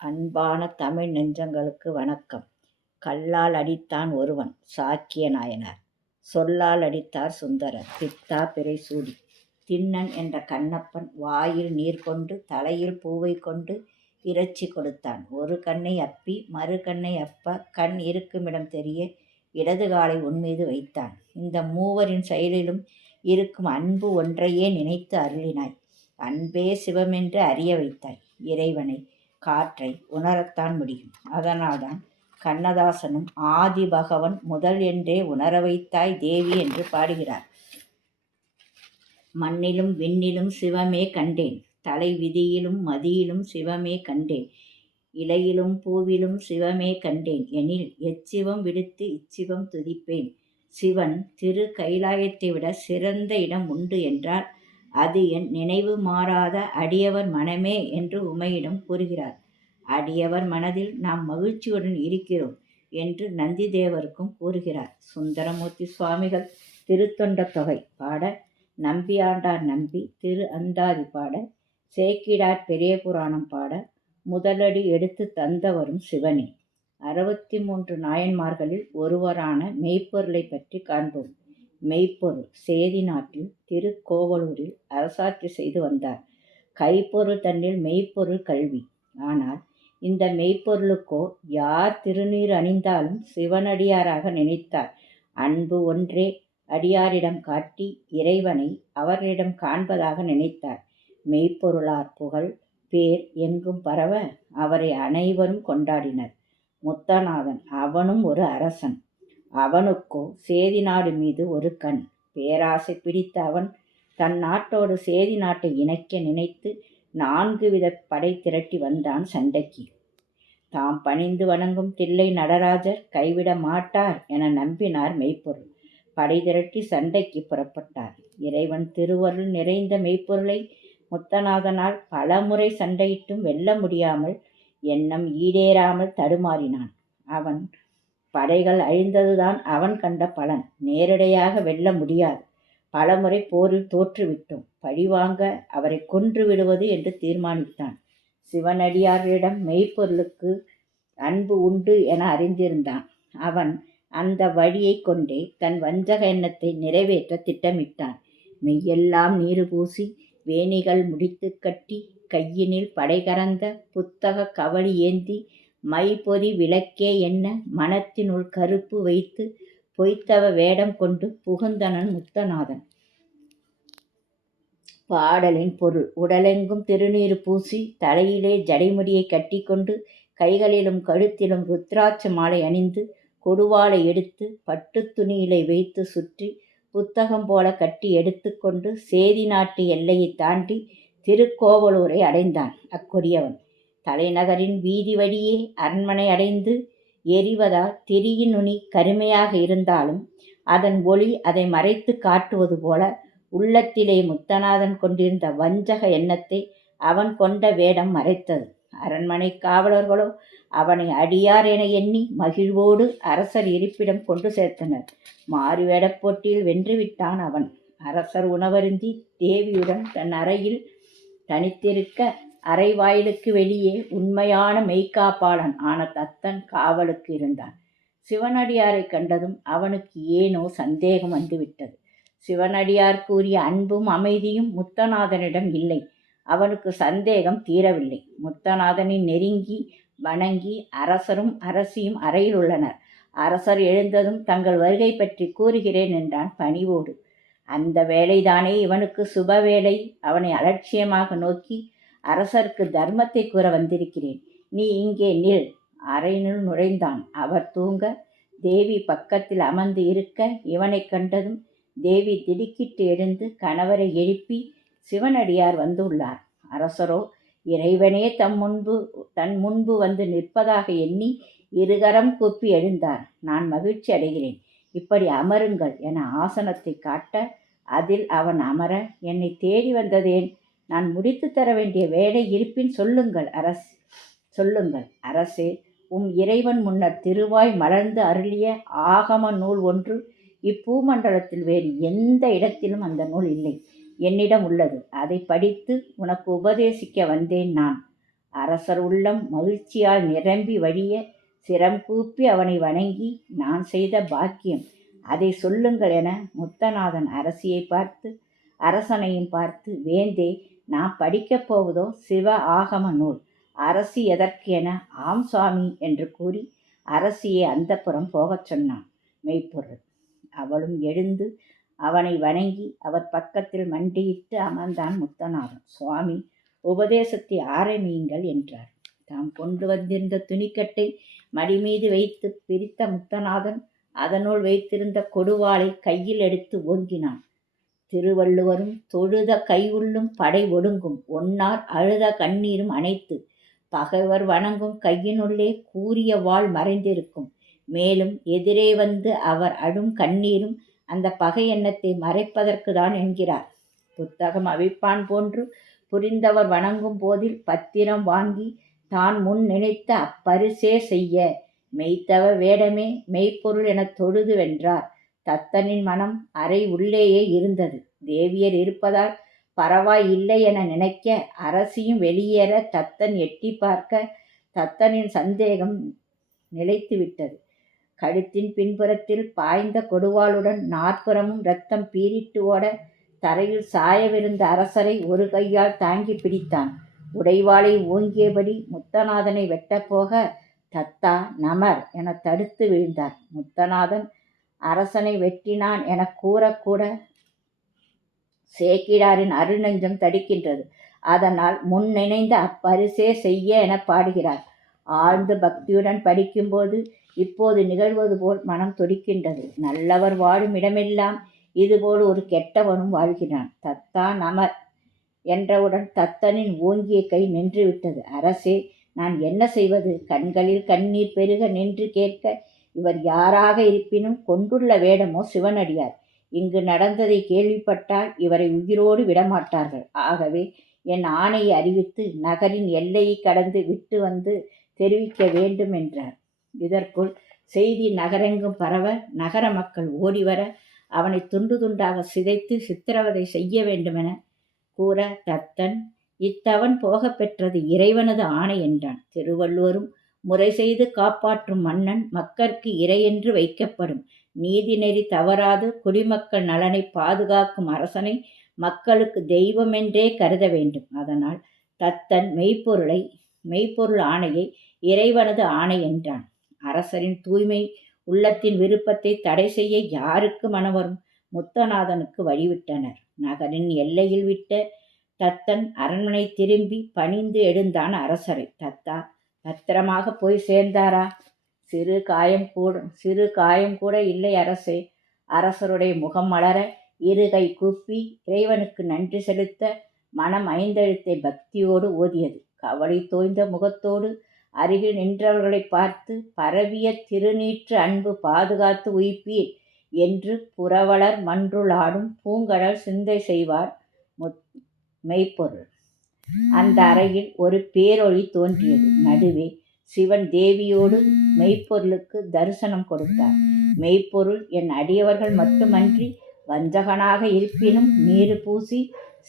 அன்பான தமிழ் நெஞ்சங்களுக்கு வணக்கம். கல்லால் அடித்தான் ஒருவன் சாக்கிய நாயனார், சொல்லால் அடித்தார் சுந்தரர் பித்தா பிறைசூடி. திண்ணன் என்ற கண்ணப்பன் வாயில் நீர் கொண்டு தலையில் பூவை கொண்டு இறைச்சி கொடுத்தான். ஒரு கண்ணை அப்பி மறு கண்ணை அப்ப கண் இருக்குமிடம் தெரிய இடது காலை உன்மீது வைத்தான். இந்த மூவரின் செயலிலும் இருக்கும் அன்பு ஒன்றையே நினைத்து அருளினாய். அன்பே சிவமென்று அறிய வைத்தாய். இறைவனை காற்றை உணரத்தான் முடியும். அதனால்தான் கண்ணதாசனும் ஆதி பகவன் முதல் என்றே உணர வைத்தாய் தேவி என்று பாடுகிறார். மண்ணிலும் விண்ணிலும் சிவமே கண்டேன், தலை விதியிலும் மதியிலும் சிவமே கண்டேன், இலையிலும் பூவிலும் சிவமே கண்டேன் எனில் எச்சிவம் விடுத்து இச்சிவம் துதிப்பேன். சிவன் திரு கைலாயத்தை விட சிறந்த இடம் உண்டு என்றால் அது என் நினைவு மாறாத அடியவர் மனமே என்று உமையிடம் கூறுகிறார். அடியவர் மனதில் நாம் மகிழ்ச்சியுடன் இருக்கிறோம் என்று நந்தி தேவருக்கும் கூறுகிறார். சுந்தரமூர்த்தி சுவாமிகள் திருத்தொண்ட தொகை பாட, நம்பியாண்டார் நம்பி திரு அந்தாதி பாட, சேக்கிடார் பெரிய புராணம் பாட முதலடி எடுத்து தந்தவரும் சிவனே. 63 நாயன்மார்களில் ஒருவரான மெய்ப்பொருளை பற்றி காண்போம். மெய்ப்பொருள் சேதி நாட்டில் திருக்கோவலூரில் அரசாட்சி செய்து வந்தார். கைப்பொருள் தன்னில் மெய்ப்பொருள் கல்வி. ஆனால் இந்த மெய்ப்பொருளுக்கோ யார் திருநீர் அணிந்தாலும் சிவனடியாராக நினைத்தார். அன்பு ஒன்றே அடியாரிடம் காட்டி இறைவனை அவர்களிடம் காண்பதாக நினைத்தார். மெய்ப்பொருளார் புகழ் பேர் எங்கும் பரவ அவரை அனைவரும் கொண்டாடினர். முத்தநாதன் அவனும் ஒரு அரசன். அவனுக்கோ சேதி நாடு மீது ஒரு கண். பேராசை பிடித்த அவன் தன் நாட்டோடு சேதி நாட்டை இணைக்க நினைத்து 4 வித படை திரட்டி வந்தான் சண்டைக்கு. தாம் பணிந்து வணங்கும் தில்லை நடராஜர் கைவிட மாட்டார் என நம்பினார் மெய்ப்பொருள். படை திரட்டி சண்டைக்கு புறப்பட்டார். இறைவன் திருவருள் நிறைந்த மெய்ப்பொருளை முத்தநாதனால் பலமுறை சண்டையிட்டும் வெல்ல முடியாமல் எண்ணம் ஈடேறாமல் தடுமாறினான். அவன் படைகள் அழிந்ததுதான் அவன் கண்ட பலன். நேரடியாக வெல்ல முடியாது. பலமுறை போரில் தோற்றுவிட்டோம். பழிவாங்க அவரை கொன்று விடுவது என்று தீர்மானித்தான். சிவனடியாரிடம் மெய்ப்பொருளுக்கு அன்பு உண்டு என அறிந்திருந்தான். அவன் அந்த வழியை கொண்டே தன் வஞ்சக எண்ணத்தை நிறைவேற்ற திட்டமிட்டான். மெய்யெல்லாம் நீரு பூசி வேணிகள் முடித்து கட்டி கையினில் படைகறந்த புத்தக கவளி ஏந்தி மைபொதி விளக்கே என்ன மனத்தினுள் கருப்பு வைத்து பொய்த்தவ வேடம் கொண்டு புகுந்தனன் முத்தநாதன். பாடலின் பொருள்: உடலெங்கும் திருநீறு பூசி தலையிலே ஜடைமுடியை கட்டிக்கொண்டு கைகளிலும் கழுத்திலும் ருத்ராட்ச மாலை அணிந்து கொடுவாளை எடுத்து பட்டு துணியிலை வைத்து சுற்றி புத்தகம் போல கட்டி எடுத்து கொண்டு சேதி நாட்டு எல்லையை தாண்டி திருக்கோவலூரை அடைந்தான். அக்கொடியவன் தலைநகரின் வீதி வழியே அரண்மனை அடைந்து எரிவதால் திரியின் நுனி கருமையாக இருந்தாலும் அதன் ஒளி அதை மறைத்து காட்டுவது போல உள்ளத்திலே முத்தநாதன் கொண்டிருந்த வஞ்சக எண்ணத்தை அவன் கொண்ட வேடம் மறைத்தது. அரண்மனை காவலர்களோ அவனை அடியார் என எண்ணி மகிழ்வோடு அரசர் இருப்பிடம் கொண்டு சேர்த்தனர். மாறு வேடப் போட்டியில் வென்றுவிட்டான் அவன். அரசர் உணவருந்தி தேவியுடன் தன் அறையில் தனித்திருக்க அறை வாயிலுக்கு வெளியே உண்மையான மெய்காப்பாளன் ஆன தத்தன் காவலுக்கு இருந்தான். சிவனடியாரை கண்டதும் அவனுக்கு ஏனோ சந்தேகம் வந்துவிட்டது. சிவனடியார் கூறிய அன்பும் அமைதியும் முத்தநாதனிடம் இல்லை. அவனுக்கு சந்தேகம் தீரவில்லை. முத்தநாதனை நெருங்கி வணங்கி அரசரும் அரசியும் அறையில் உள்ளனர். அரசர் எழுந்ததும் தங்கள் வருகை பற்றி கூறுகிறேன் என்றான் பணிவோடு. அந்த வேலைதானே இவனுக்கு சுபவேளை. அவனை அலட்சியமாக நோக்கி, அரசருக்கு தர்மத்தை கூற வந்திருக்கிறேன், நீ இங்கே நில். அறையினுள் நுழைந்தான். அவர் தூங்க தேவி பக்கத்தில் அமர்ந்து இருக்க இவனை கண்டதும் தேவி திடுக்கிட்டு எழுந்து கணவரை எழுப்பி, சிவனடியார் வந்துள்ளார். அரசரோ இறைவனே தன் முன்பு வந்து நிற்பதாக எண்ணி இருகரம் கூப்பி எழுந்தார். நான் மகிழ்ச்சி அடைகிறேன், இப்படி அமருங்கள் என ஆசனத்தை காட்ட அதில் அவன் அமர, என்னை தேடி வந்ததேன்? நான் முடித்து தர வேண்டிய வேலை இருப்பின் சொல்லுங்கள் அரசே. இறைவன் முன்னர் திருவாய் மலர்ந்து அருளிய ஆகம நூல் ஒன்று இப்பூமண்டலத்தில் வேறு எந்த இடத்திலும் அந்த நூல் இல்லை. என்னிடம் உள்ளது. அதை படித்து உனக்கு உபதேசிக்க வந்தேன் நான். அரசர் உள்ளம் மகிழ்ச்சியால் நிரம்பி வழிய சிரம் கூப்பி அவனை வணங்கி, நான் செய்த பாக்கியம் அதை சொல்லுங்கள் என முத்தநாதன் அரசியை பார்த்து அரசனையும் பார்த்து, வேந்தே, நான் படிக்கப் போவதோ சிவ ஆகம நூல். அரசி எதற்கு என, ஆம் சுவாமி என்று கூறி அரசியை அந்தப்புறம் போகச் சொன்னான் மெய்ப்பொருள். அவளும் எழுந்து அவனை வணங்கி அவர் பக்கத்தில் மண்டியிட்டு அமர்ந்தான் முத்தநாதன். சுவாமி, உபதேசத்தை ஆரம்பியுங்கள் என்றார். தாம் கொண்டு வந்திருந்த துணிக்கட்டை மடிமீது வைத்து பிரித்த முத்தநாதன் அதனுள் வைத்திருந்த கொடுவாளை கையில் எடுத்து ஓங்கினான். திருவள்ளுவரும் தொழுத கையுள்ளும் படை ஒடுங்கும், ஒன்னார் அழுத கண்ணீரும் அனைத்து, பகைவர் வணங்கும் கையினுள்ளே கூரிய வாள் மறைந்திருக்கும், மேலும் எதிரே வந்து அவர் அடும் கண்ணீரும் அந்த பகை எண்ணத்தை மறைப்பதற்கு தான் என்கிறார். புத்தகம் அவிப்பான் போன்று புரிந்தவர் வணங்கும் போதில் பத்திரம் வாங்கி தான் முன் நினைத்த அப்பரிசே செய்ய, மெய்த்தவ வேடமே மெய்ப்பொருள் எனத் தொழுது வென்றார். தத்தனின் மனம் அறை உள்ளேயே இருந்தது. தேவியர் இருப்பதால் பரவாய் இல்லை என நினைக்க, அரசியும் வெளியேற தத்தன் எட்டி பார்க்க தத்தனின் சந்தேகம் நிலைத்துவிட்டது. கழுத்தின் பின்புறத்தில் பாய்ந்த கொடுவாளுடன் நாற்புறமும் இரத்தம் பீரிட்டு ஓட தரையில் சாயவிருந்த அரசரை ஒரு கையால் தாங்கி பிடித்தான். உடைவாளை ஓங்கியபடி முத்தநாதனை வெட்டப்போக, தத்தா நமர் என தடுத்து வீழ்ந்தார். முத்தநாதன் அரசனை வெட்டினான் என கூறக்கூட சேக்கிழாரின் அருநெஞ்சம் தடுக்கின்றது. அதனால் முன் நினைந்த அப்பரிசே செய்ய என பாடுகிறார். ஆழ்ந்த பக்தியுடன் படிக்கும்போது இப்போது நிகழ்வது போல் மனம் துடிக்கின்றது. நல்லவர் வாழும் இடமெல்லாம் இதுபோல் ஒரு கெட்டவனும் வாழ்கிறான். தத்தா நமர் என்றவுடன் தத்தனின் ஓங்கிய கை நின்றுவிட்டது. அரசே, நான் என்ன செய்வது? கண்களில் கண்ணீர் பெருக நின்று கேட்க, இவர் யாராக இருப்பினும் கொண்டுள்ள வேடமோ சிவனடியார். இங்கு நடந்ததை கேள்விப்பட்டால் இவரை உயிரோடு விடமாட்டார்கள். ஆகவே என் ஆணையை அறிவித்து நகரின் எல்லையை கடந்து விட்டு வந்து தெரிவிக்க வேண்டும் என்றார். இதற்குள் செய்தி நகரெங்கும் பரவ நகர மக்கள் ஓடிவர அவனை துண்டு துண்டாக சிதைத்து சித்திரவதை செய்ய வேண்டுமென கூற, தத்தன் இத்தவன் போக பெற்றது இறைவனது ஆணை என்றான். திருவள்ளுவரும் முறை செய்து காப்பாற்றும் மன்னன் மக்களுக்கு இறையென்று வைக்கப்படும், நீதிநெறி தவறாது குடிமக்கள் நலனை பாதுகாக்கும் அரசனை மக்களுக்கு தெய்வமென்றே கருத வேண்டும். அதனால் தத்தன் மெய்ப்பொருள் ஆணையை இறைவனது ஆணை என்றான். அரசரின் தூய்மை உள்ளத்தின் விருப்பத்தை தடை செய்ய யாருக்கு மனம் வரும்? முத்தநாதனுக்கு வழிவிட்டனர். நகரின் எல்லையில் விட்ட தத்தன் அரண்மனை திரும்பி பணிந்து எழுந்தான் அரசரை. தத்தா, பத்திரமாக போய் சேர்ந்தாரா? சிறு காயம் கூட இல்லை அரசே. அரசருடைய முகம் மலர இரு கை கூப்பி இறைவனுக்கு நன்றி செலுத்த மனம் ஐந்தெழுத்தை பக்தியோடு ஓதியது. கவலை தோய்ந்த முகத்தோடு அருகில் நின்றவர்களை பார்த்து, பரவிய திருநீற்று அன்பு பாதுகாத்து உயிப்பீர் என்று புரவலர் மன்றுள் ஆடும் பூங்கடல் சிந்தை செய்வார் மெய்ப்பொருள். அந்த அறையில் ஒரு பேரொளி தோன்றியது. நடுவே சிவன் தேவியோடு மெய்ப்பொருளுக்கு தரிசனம் கொடுத்தார். மெய்ப்பொருள் என் அடியவர்கள் மட்டுமன்றி வஞ்சகனாக இருப்பினும் நீரு பூசி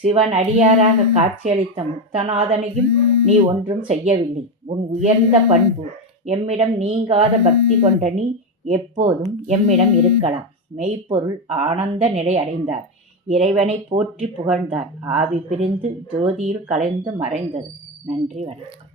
சிவன் அடியாராக காட்சியளித்த முத்தநாதனையும் நீ ஒன்றும் செய்யவில்லை. உன் உயர்ந்த பண்பு எம்மிடம் நீங்காத பக்தி கொண்ட நீ எப்போதும் எம்மிடம் இருக்கலாம். மெய்ப்பொருள் ஆனந்த நிலை அடைந்தார். இறைவனை போற்றி புகழ்ந்தார். ஆவி பிரிந்து ஜோதியில் கலைந்து மறைந்தது. நன்றி, வணக்கம்.